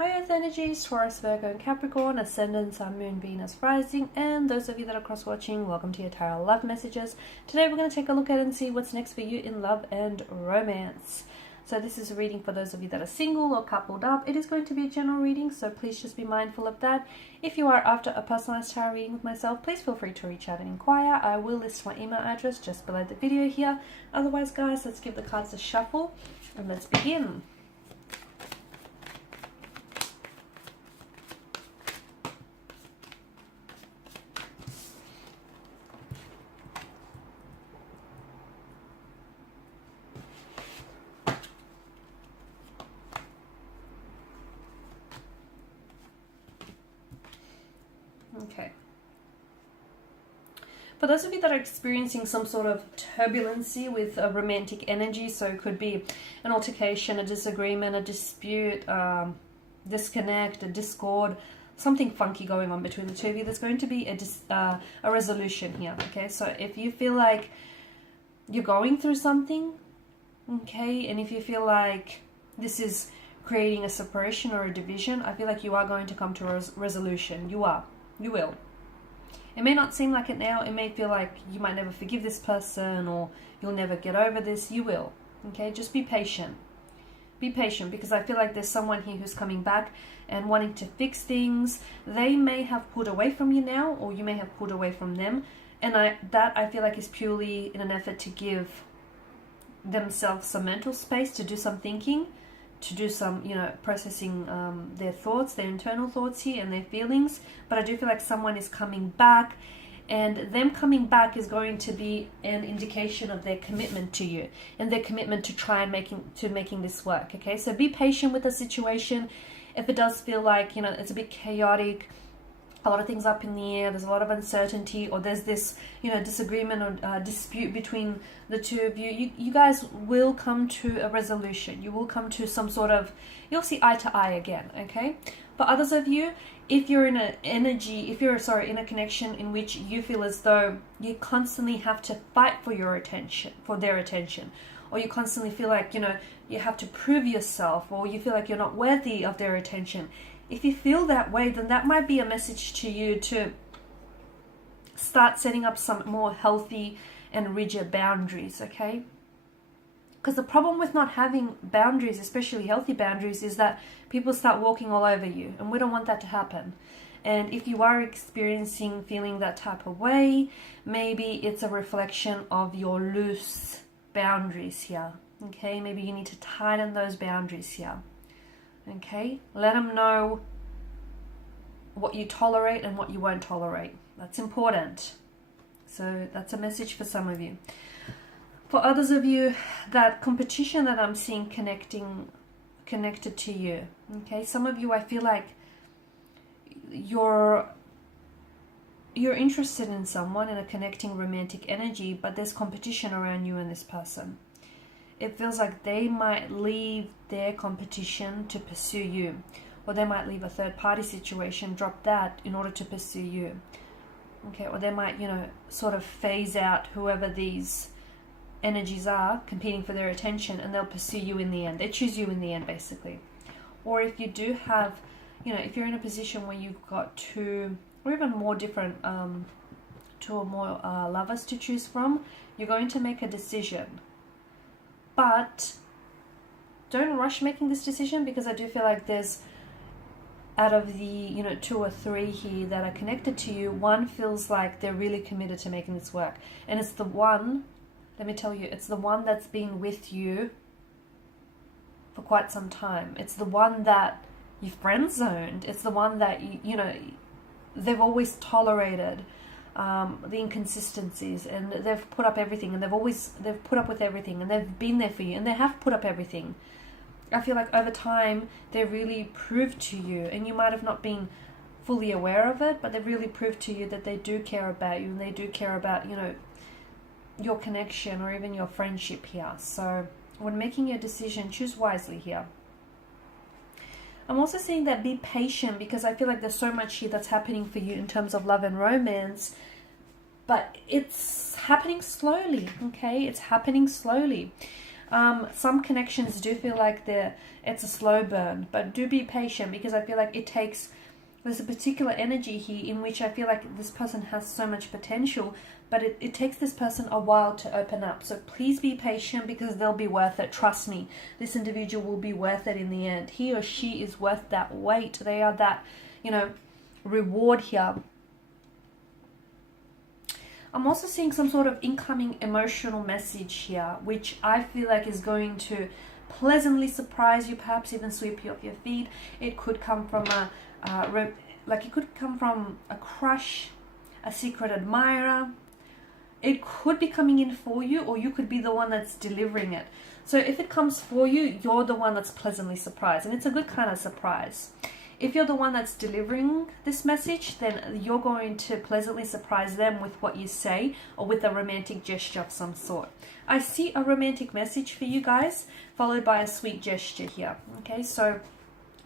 Hi Earth energies, Taurus, Virgo and Capricorn, Ascendant, Sun, Moon, Venus, Rising, and those of you that are cross-watching, welcome to your tarot love messages. Today we're going to take a look at and see what's next for you in love and romance. So this is a reading for those of you that are single or coupled up. It is going to be a general reading, so please just be mindful of that. If you are after a personalized tarot reading with myself, please feel free to reach out and inquire. I will list my email address just below the video here. Otherwise, guys, let's give the cards a shuffle and let's begin. Okay. For those of you that are experiencing some sort of turbulency with a romantic energy, so it could be an altercation, a disagreement, a dispute, disconnect, a discord, something funky going on between the two of you, there's going to be a resolution here, okay? So if you feel like you're going through something, okay, and if you feel like this is creating a separation or a division, I feel like you are going to come to a resolution. You will. It may not seem like it now. It may feel like you might never forgive this person or you'll never get over this. You will. Okay, just be patient. Be patient, because I feel like there's someone here who's coming back and wanting to fix things. They may have pulled away from you now, or you may have pulled away from them. And I feel like is purely in an effort to give themselves some mental space to do some thinking, to do some, processing their thoughts, their internal thoughts here and their feelings. But I do feel like someone is coming back, and them coming back is going to be an indication of their commitment to you and their commitment to try and making this work. Okay, so be patient with the situation. If it does feel like, it's a bit chaotic, a lot of things up in the air, there's a lot of uncertainty, or there's this, disagreement or dispute between the two of you, you guys will come to a resolution. You will come to some sort of, you'll see eye to eye again, okay? For others of you, if you're in an energy, in a connection in which you feel as though you constantly have to fight for their attention, or you constantly feel like, you have to prove yourself, or you feel like you're not worthy of their attention, if you feel that way, then that might be a message to you to start setting up some more healthy and rigid boundaries, okay? Because the problem with not having boundaries, especially healthy boundaries, is that people start walking all over you, and we don't want that to happen. And if you are feeling that type of way, maybe it's a reflection of your loose boundaries here, okay? Maybe you need to tighten those boundaries here. Okay, let them know what you tolerate and what you won't tolerate. That's important. So that's a message for some of you. For others of you, that competition that I'm seeing connected to you. Okay, some of you, I feel like you're interested in someone, in a connecting romantic energy, but there's competition around you and this person. It feels like they might leave their competition to pursue you, or they might leave a third-party situation, drop that in order to pursue you. Okay, or they might, sort of phase out whoever these energies are competing for their attention, and they'll pursue you in the end. They choose you in the end, basically. Or if you do have, if you're in a position where you've got two or even more different, two or more lovers to choose from, you're going to make a decision. But don't rush making this decision, because I do feel like there's, out of the, two or three here that are connected to you, one feels like they're really committed to making this work. And it's the one, let me tell you, it's the one that's been with you for quite some time. It's the one that you friend-zoned. It's the one that, they've always tolerated the inconsistencies, and they've put up everything, and they've put up with everything, and they've been there for you, and they have put up everything. I feel like over time they really proved to you, and you might have not been fully aware of it, but they've really proved to you that they do care about you, and they do care about, your connection or even your friendship here. So when making your decision, choose wisely here. I'm also seeing that be patient, because I feel like there's so much here that's happening for you in terms of love and romance, but it's happening slowly, okay? It's happening slowly. Some connections do feel like it's a slow burn, but do be patient, because I feel like there's a particular energy here in which I feel like this person has so much potential, but it takes this person a while to open up. So please be patient, because they'll be worth it. Trust me, this individual will be worth it in the end. He or she is worth that wait. They are that, reward here. I'm also seeing some sort of incoming emotional message here, which I feel like is going to pleasantly surprise you, perhaps even sweep you off your feet. It could come from it could come from a crush, a secret admirer. It could be coming in for you, or you could be the one that's delivering it. So if it comes for you, you're the one that's pleasantly surprised, and it's a good kind of surprise. If you're the one that's delivering this message, then you're going to pleasantly surprise them with what you say, or with a romantic gesture of some sort. I see a romantic message for you guys, followed by a sweet gesture here. Okay, so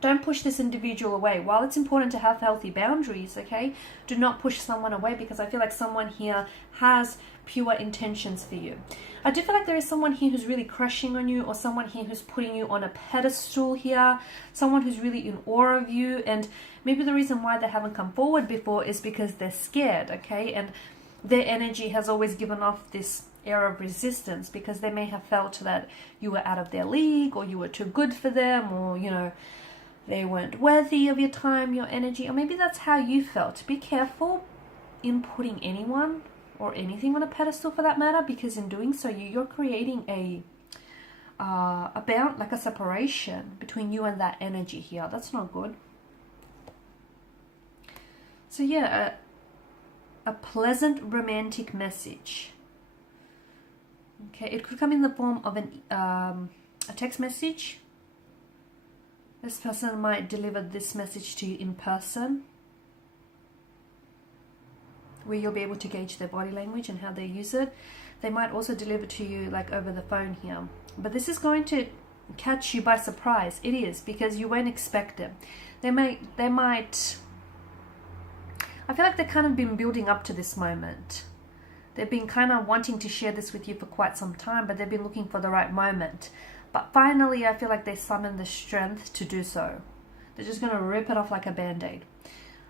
don't push this individual away. While it's important to have healthy boundaries, okay, do not push someone away, because I feel like someone here has pure intentions for you. I do feel like there is someone here who's really crushing on you, or someone here who's putting you on a pedestal here, someone who's really in awe of you, and maybe the reason why they haven't come forward before is because they're scared, okay, and their energy has always given off this air of resistance, because they may have felt that you were out of their league, or you were too good for them, or, they weren't worthy of your time, your energy, or maybe that's how you felt. Be careful in putting anyone or anything on a pedestal, for that matter, because in doing so, you're creating a bound, like a separation between you and that energy here. That's not good. So yeah, a pleasant romantic message. Okay, it could come in the form of a text message. This person might deliver this message to you in person, where you'll be able to gauge their body language and how they use it. They might also deliver to you like over the phone here. But this is going to catch you by surprise. It is, because you won't expect it. They might, I feel like they've kind of been building up to this moment. They've been kind of wanting to share this with you for quite some time, but they've been looking for the right moment. But finally, I feel like they summoned the strength to do so. They're just going to rip it off like a band-aid.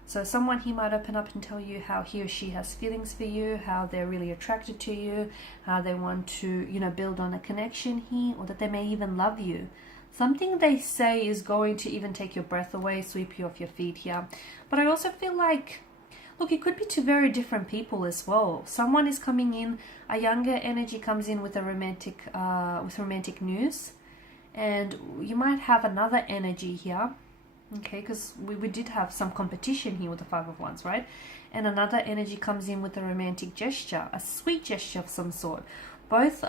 So someone here might open up and tell you how he or she has feelings for you, how they're really attracted to you, how they want to, build on a connection here, or that they may even love you. Something they say is going to even take your breath away, sweep you off your feet here. But I also feel like, look, it could be two very different people as well. Someone is coming in, a younger energy comes in with a romantic news, and you might have another energy here, okay, because we did have some competition here with the Five of Wands, right? And another energy comes in with a romantic gesture, a sweet gesture of some sort. Both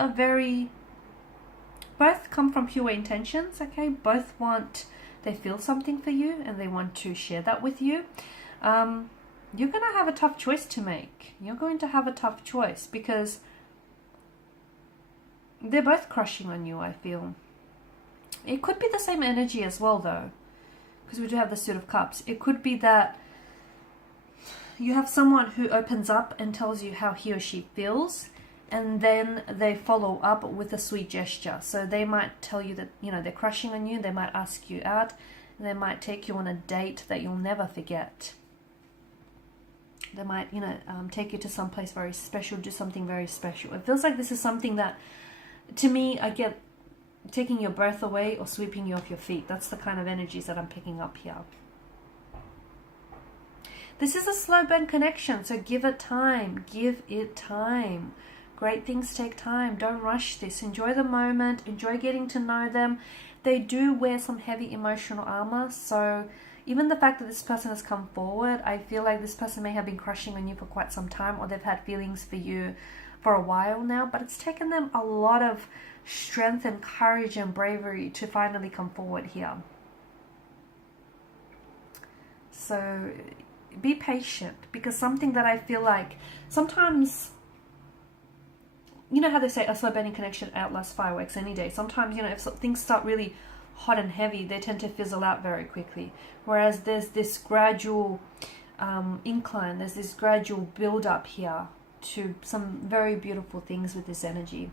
come from pure intentions, okay? They feel something for you, and they want to share that with you. You're going to have a tough choice to make. You're going to have a tough choice, because they're both crushing on you, I feel. It could be the same energy as well, though, because we do have the Suit of Cups. It could be that you have someone who opens up and tells you how he or she feels, and then they follow up with a sweet gesture. So they might tell you that, they're crushing on you. They might ask you out. And they might take you on a date that you'll never forget. They might, take you to some place very special, do something very special. It feels like this is something that, to me, I get taking your breath away or sweeping you off your feet. That's the kind of energies that I'm picking up here. This is a slow burn connection, so give it time. Give it time. Great things take time. Don't rush this. Enjoy the moment. Enjoy getting to know them. They do wear some heavy emotional armor, so even the fact that this person has come forward, I feel like this person may have been crushing on you for quite some time, or they've had feelings for you for a while now, but it's taken them a lot of strength and courage and bravery to finally come forward here. So be patient, because something that I feel like sometimes, you know how they say a slow burning connection outlasts fireworks any day. Sometimes, if things start really hot and heavy, they tend to fizzle out very quickly. Whereas there's this gradual incline, there's this gradual build up here to some very beautiful things with this energy.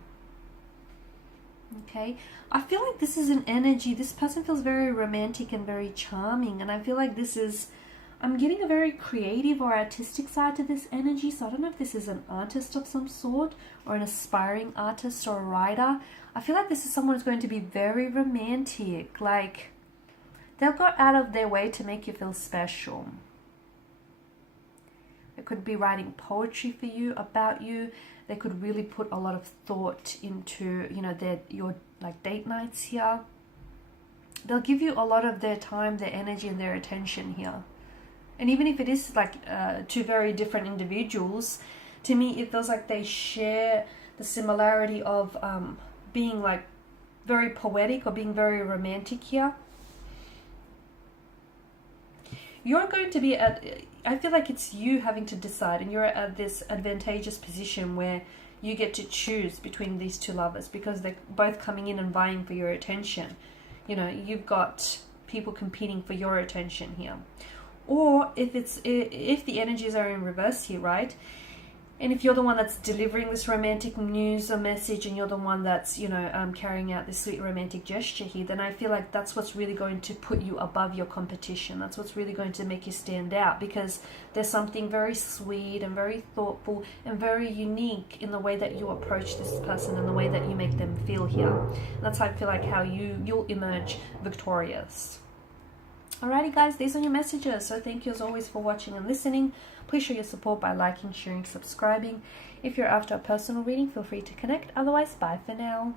Okay, I feel like this is an energy, this person feels very romantic and very charming, and I feel like this is, I'm getting a very creative or artistic side to this energy. So I don't know if this is an artist of some sort or an aspiring artist or a writer. I feel like this is someone who's going to be very romantic, like they'll go out of their way to make you feel special. They could be writing poetry for you, about you. They could really put a lot of thought into, you know, your like date nights here. They'll give you a lot of their time, their energy, and their attention here. And even if it is like two very different individuals, to me it feels like they share the similarity of being like very poetic or being very romantic here. You're going to be at, I feel like it's you having to decide, and you're at this advantageous position where you get to choose between these two lovers because they're both coming in and vying for your attention. You know, you've got people competing for your attention here. Or if the energies are in reverse here, right? And if you're the one that's delivering this romantic news or message, and you're the one that's, you know, carrying out this sweet romantic gesture here, then I feel like that's what's really going to put you above your competition. That's what's really going to make you stand out, because there's something very sweet and very thoughtful and very unique in the way that you approach this person and the way that you make them feel here. And that's how I feel like how you'll emerge victorious. Alrighty guys, these are your messages. So thank you as always for watching and listening. Please show your support by liking, sharing, subscribing. If you're after a personal reading, feel free to connect. Otherwise, bye for now.